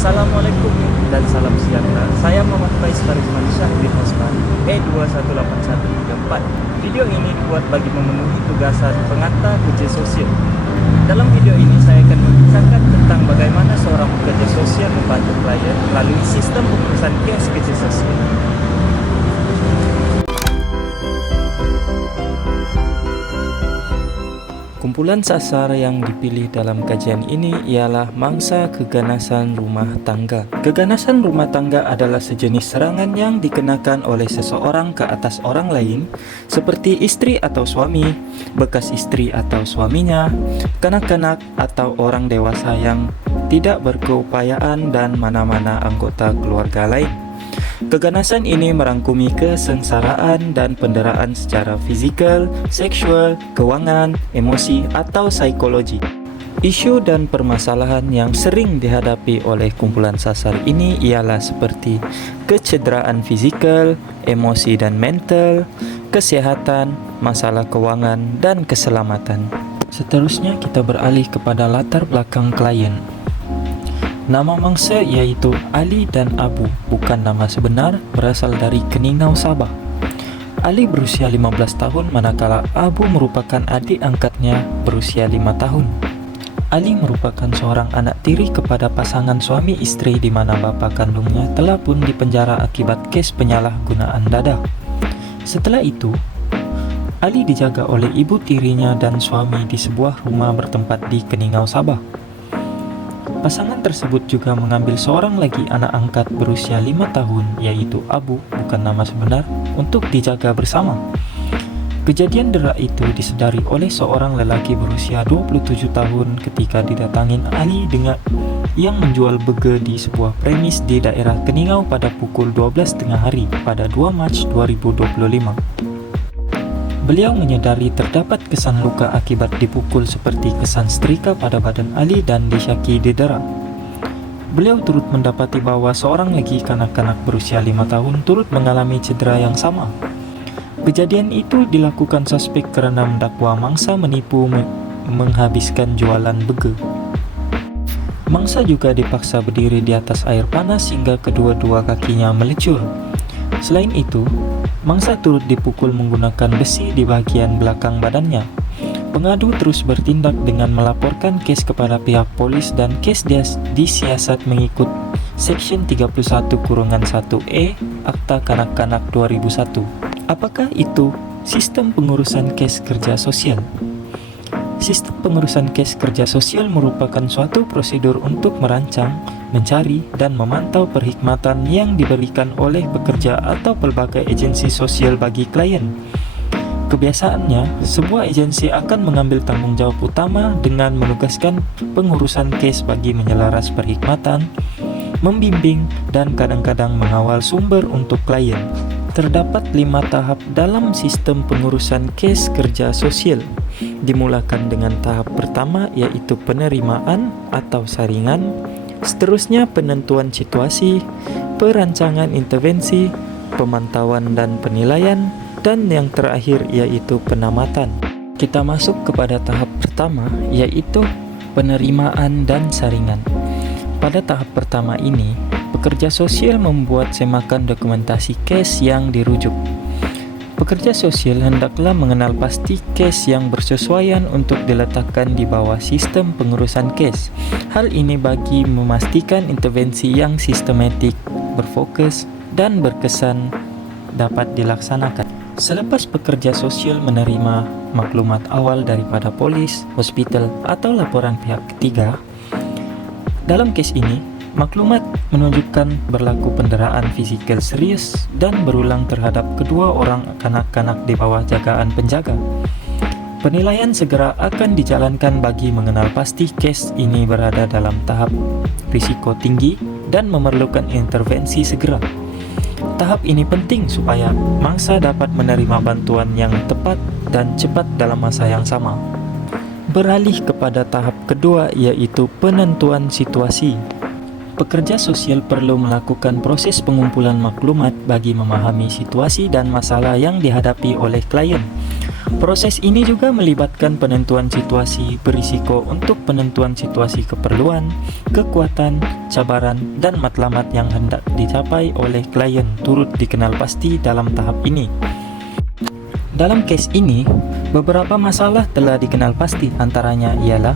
Assalamualaikum dan salam sejahtera. Saya Muhammad Faiz Farizman Syahrin Osman, E218134. Video ini dibuat bagi memenuhi tugasan pengantar kerja sosial. Dalam video ini saya akan membincangkan tentang bagaimana seorang pekerja sosial membantu klien melalui sistem pengurusan kes kerja sosial. Kumpulan sasar yang dipilih dalam kajian ini ialah mangsa keganasan rumah tangga. Keganasan rumah tangga adalah sejenis serangan yang dikenakan oleh seseorang ke atas orang lain, seperti istri atau suami, bekas istri atau suaminya, kanak-kanak atau orang dewasa yang tidak berkeupayaan, dan mana-mana anggota keluarga lain. Keganasan ini merangkumi kesengsaraan dan penderitaan secara fizikal, seksual, keuangan, emosi, atau psikologi. Isu dan permasalahan yang sering dihadapi oleh kumpulan sasar ini ialah seperti kecederaan fizikal, emosi dan mental, kesehatan, masalah keuangan, dan keselamatan. Seterusnya kita beralih kepada latar belakang klien. Nama mangsa yaitu Ali dan Abu, bukan nama sebenar, berasal dari Keningau, Sabah. Ali berusia 15 tahun manakala Abu merupakan adik angkatnya berusia 5 tahun. Ali merupakan seorang anak tiri kepada pasangan suami istri di mana bapa kandungnya telah pun dipenjara akibat kes penyalahgunaan dadah. Setelah itu, Ali dijaga oleh ibu tirinya dan suami di sebuah rumah bertempat di Keningau, Sabah. Pasangan tersebut juga mengambil seorang lagi anak angkat berusia 5 tahun yaitu Abu, bukan nama sebenar, untuk dijaga bersama. Kejadian derak itu disedari oleh seorang lelaki berusia 27 tahun ketika didatangin Ali dengan yang menjual burger di sebuah premis di daerah Keningau pada pukul 12 tengah hari pada 2 Mac 2025. Beliau menyadari terdapat kesan luka akibat dipukul seperti kesan setrika pada badan Ali dan disyaki didera. Beliau turut mendapati bahwa seorang lagi kanak-kanak berusia 5 tahun turut mengalami cedera yang sama. Kejadian itu dilakukan suspek karena mendakwa mangsa menipu menghabiskan jualan burger. Mangsa juga dipaksa berdiri di atas air panas hingga kedua-dua kakinya melecur. Selain itu, mangsa turut dipukul menggunakan besi di bagian belakang badannya. Pengadu terus bertindak dengan melaporkan kes kepada pihak polis dan kes disiasat mengikut Section 31-1E Akta Kanak-Kanak 2001. Apakah itu sistem pengurusan kes kerja sosial? Sistem pengurusan kes kerja sosial merupakan suatu prosedur untuk merancang, mencari, dan memantau perkhidmatan yang diberikan oleh pekerja atau pelbagai agensi sosial bagi klien. Kebiasaannya, sebuah agensi akan mengambil tanggung jawab utama dengan menugaskan pengurusan kes bagi menyelaras perkhidmatan, membimbing, dan kadang-kadang mengawal sumber untuk klien. Terdapat 5 tahap dalam sistem pengurusan kes kerja sosial. Dimulakan dengan tahap pertama yaitu penerimaan atau saringan, seterusnya penentuan situasi, perancangan intervensi, pemantauan dan penilaian, dan yang terakhir yaitu penamatan. Kita masuk kepada tahap pertama yaitu penerimaan dan saringan. Pada tahap pertama ini, pekerja sosial membuat semakan dokumentasi kes yang dirujuk. Pekerja sosial hendaklah mengenal pasti kes yang bersesuaian untuk diletakkan di bawah sistem pengurusan kes. Hal ini bagi memastikan intervensi yang sistematik, berfokus, dan berkesan dapat dilaksanakan. Selepas pekerja sosial menerima maklumat awal daripada polis, hospital, atau laporan pihak ketiga, dalam kes ini, maklumat menunjukkan berlaku penderitaan fisikal serius dan berulang terhadap kedua orang kanak-kanak di bawah jagaan penjaga. Penilaian segera akan dijalankan bagi mengenal pasti kes ini berada dalam tahap risiko tinggi dan memerlukan intervensi segera. Tahap ini penting supaya mangsa dapat menerima bantuan yang tepat dan cepat dalam masa yang sama. Beralih kepada tahap kedua yaitu penentuan situasi. Pekerja sosial perlu melakukan proses pengumpulan maklumat bagi memahami situasi dan masalah yang dihadapi oleh klien. Proses ini juga melibatkan penentuan situasi berisiko untuk penentuan situasi keperluan, kekuatan, cabaran, dan matlamat yang hendak dicapai oleh klien turut dikenal pasti dalam tahap ini. Dalam case ini, beberapa masalah telah dikenal pasti, antaranya ialah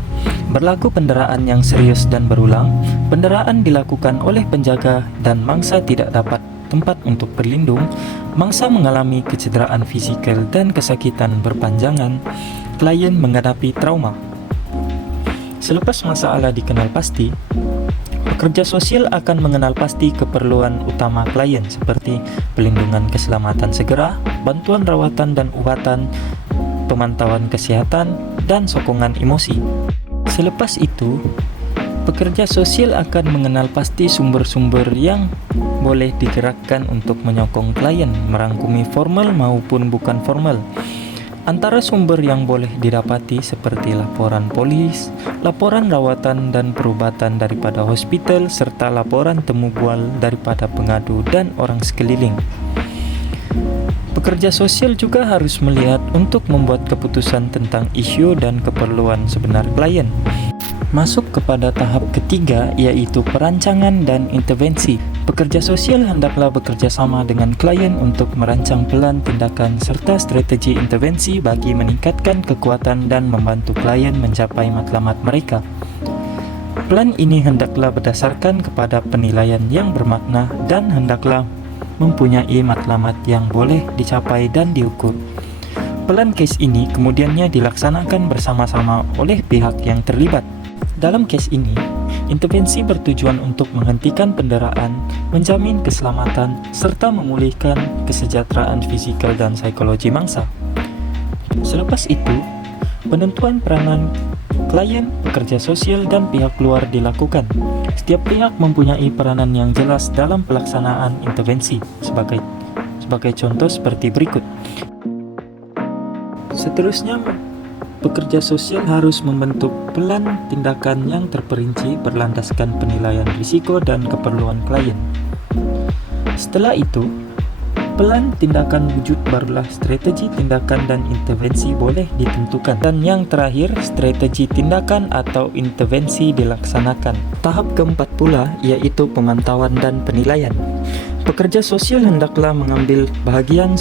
berlaku penderaan yang serius dan berulang, penderaan dilakukan oleh penjaga dan mangsa tidak dapat tempat untuk berlindung, mangsa mengalami kecederaan fisikal dan kesakitan berpanjangan, klien menghadapi trauma. Selepas masalah dikenal pasti, pekerja sosial akan mengenal pasti keperluan utama klien seperti pelindungan keselamatan segera, bantuan rawatan dan obatan, pemantauan kesehatan, dan sokongan emosi. Selepas itu, pekerja sosial akan mengenal pasti sumber-sumber yang boleh digerakkan untuk menyokong klien, merangkumi formal maupun bukan formal. Antara sumber yang boleh didapati seperti laporan polis, laporan rawatan dan perubatan daripada hospital, serta laporan temu bual daripada pengadu dan orang sekeliling. Pekerja sosial juga harus melihat untuk membuat keputusan tentang isu dan keperluan sebenar klien. Masuk kepada tahap ketiga, yaitu perancangan dan intervensi. Pekerja sosial hendaklah bekerja sama dengan klien untuk merancang pelan tindakan serta strategi intervensi bagi meningkatkan kekuatan dan membantu klien mencapai matlamat mereka. Plan ini hendaklah berdasarkan kepada penilaian yang bermakna dan hendaklah mempunyai matlamat yang boleh dicapai dan diukur. Plan case ini kemudiannya dilaksanakan bersama-sama oleh pihak yang terlibat. Dalam case ini, intervensi bertujuan untuk menghentikan penderaan, menjamin keselamatan, serta memulihkan kesejahteraan fisikal dan psikologi mangsa. Selepas itu, penentuan peranan klien, pekerja sosial, dan pihak luar dilakukan. Setiap pihak mempunyai peranan yang jelas dalam pelaksanaan intervensi, sebagai contoh seperti berikut. Seterusnya, pekerja sosial harus membentuk plan tindakan yang terperinci berlandaskan penilaian risiko dan keperluan klien. Setelah itu, plan tindakan wujud barulah strategi tindakan dan intervensi boleh ditentukan. Dan yang terakhir, strategi tindakan atau intervensi dilaksanakan. Tahap keempat pula yaitu pemantauan dan penilaian. Pekerja sosial hendaklah mengambil bahagian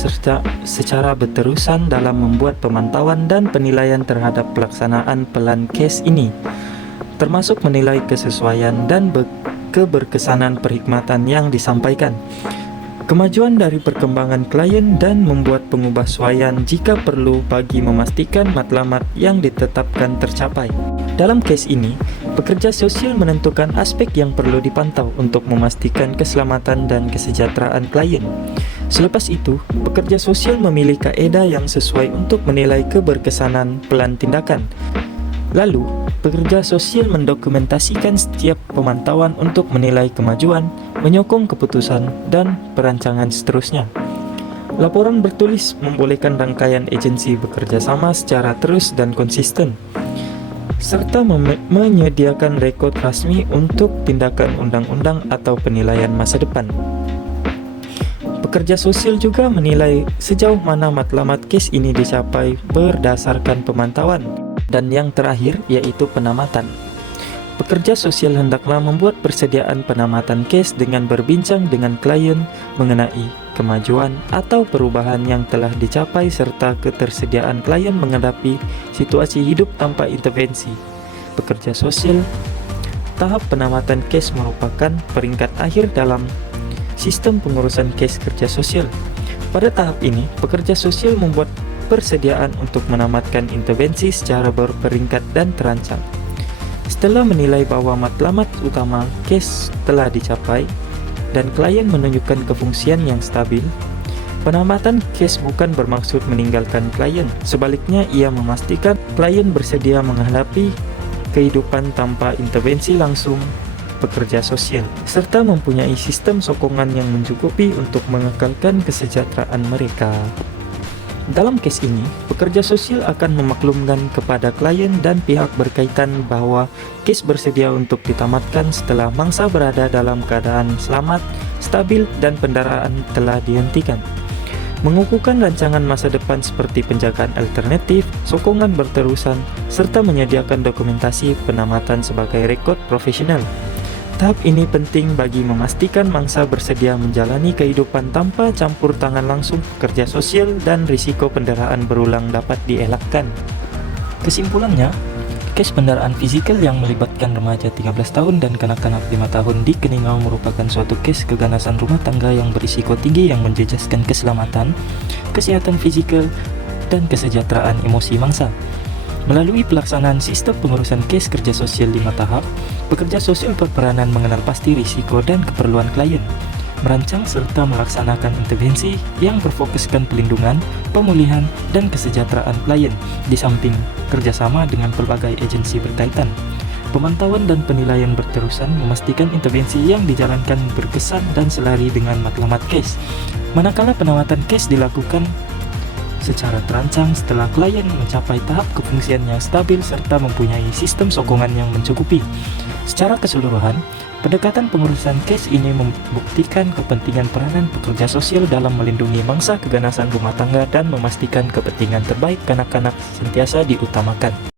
secara berterusan dalam membuat pemantauan dan penilaian terhadap pelaksanaan plan case ini, termasuk menilai kesesuaian dan keberkesanan perkhidmatan yang disampaikan, kemajuan dari perkembangan klien, dan membuat pengubahsuaian jika perlu bagi memastikan matlamat yang ditetapkan tercapai. Dalam case ini, pekerja sosial menentukan aspek yang perlu dipantau untuk memastikan keselamatan dan kesejahteraan klien. Selepas itu, pekerja sosial memilih kaedah yang sesuai untuk menilai keberkesanan plan tindakan. Lalu, pekerja sosial mendokumentasikan setiap pemantauan untuk menilai kemajuan, menyokong keputusan, dan perancangan seterusnya. Laporan bertulis membolehkan rangkaian agensi bekerja sama secara terus dan konsisten, serta menyediakan rekod rasmi untuk tindakan undang-undang atau penilaian masa depan. Pekerja sosial juga menilai sejauh mana matlamat kes ini dicapai berdasarkan pemantauan. Dan yang terakhir yaitu penamatan. Pekerja sosial hendaklah membuat persediaan penamatan kes dengan berbincang dengan klien mengenai kemajuan atau perubahan yang telah dicapai serta ketersediaan klien menghadapi situasi hidup tanpa intervensi. Pekerja sosial, tahap penamatan kes merupakan peringkat akhir dalam sistem pengurusan kes kerja sosial. Pada tahap ini, pekerja sosial membuat persediaan untuk menamatkan intervensi secara berperingkat dan terancang. Setelah menilai bahwa matlamat utama kes telah dicapai dan klien menunjukkan kefungsian yang stabil, penamatan kes bukan bermaksud meninggalkan klien. Sebaliknya, ia memastikan klien bersedia menghadapi kehidupan tanpa intervensi langsung pekerja sosial, serta mempunyai sistem sokongan yang mencukupi untuk mengekalkan kesejahteraan mereka. Dalam case ini, pekerja sosial akan memaklumkan kepada klien dan pihak berkaitan bahwa kes bersedia untuk ditamatkan setelah mangsa berada dalam keadaan selamat, stabil, dan pendaraan telah dihentikan. mengukuhkan rancangan masa depan seperti penjagaan alternatif, sokongan berterusan, serta menyediakan dokumentasi penamatan sebagai rekod profesional. Tahap ini penting bagi memastikan mangsa bersedia menjalani kehidupan tanpa campur tangan langsung pekerja sosial dan risiko penderaan berulang dapat dielakkan. Kesimpulannya, kes pendaraan fisikal yang melibatkan remaja 13 tahun dan kanak-kanak 5 tahun di Keningau merupakan suatu kes keganasan rumah tangga yang berisiko tinggi yang menjejaskan keselamatan, kesehatan fisikal, dan kesejahteraan emosi mangsa. Melalui pelaksanaan sistem pengurusan kes kerja sosial 5 tahap, pekerja sosial berperanan mengenal pasti risiko dan keperluan klien, merancang serta melaksanakan intervensi yang berfokuskan pelindungan, pemulihan, dan kesejahteraan klien, di samping kerjasama dengan berbagai agensi berkaitan. Pemantauan dan penilaian berterusan memastikan intervensi yang dijalankan berkesan dan selari dengan matlamat kes. Manakala penawatan kes dilakukan secara terancang setelah klien mencapai tahap kefungsian yang stabil serta mempunyai sistem sokongan yang mencukupi. Secara keseluruhan, pendekatan pengurusan kes ini membuktikan kepentingan peranan pekerja sosial dalam melindungi mangsa keganasan rumah tangga dan memastikan kepentingan terbaik kanak-kanak sentiasa diutamakan.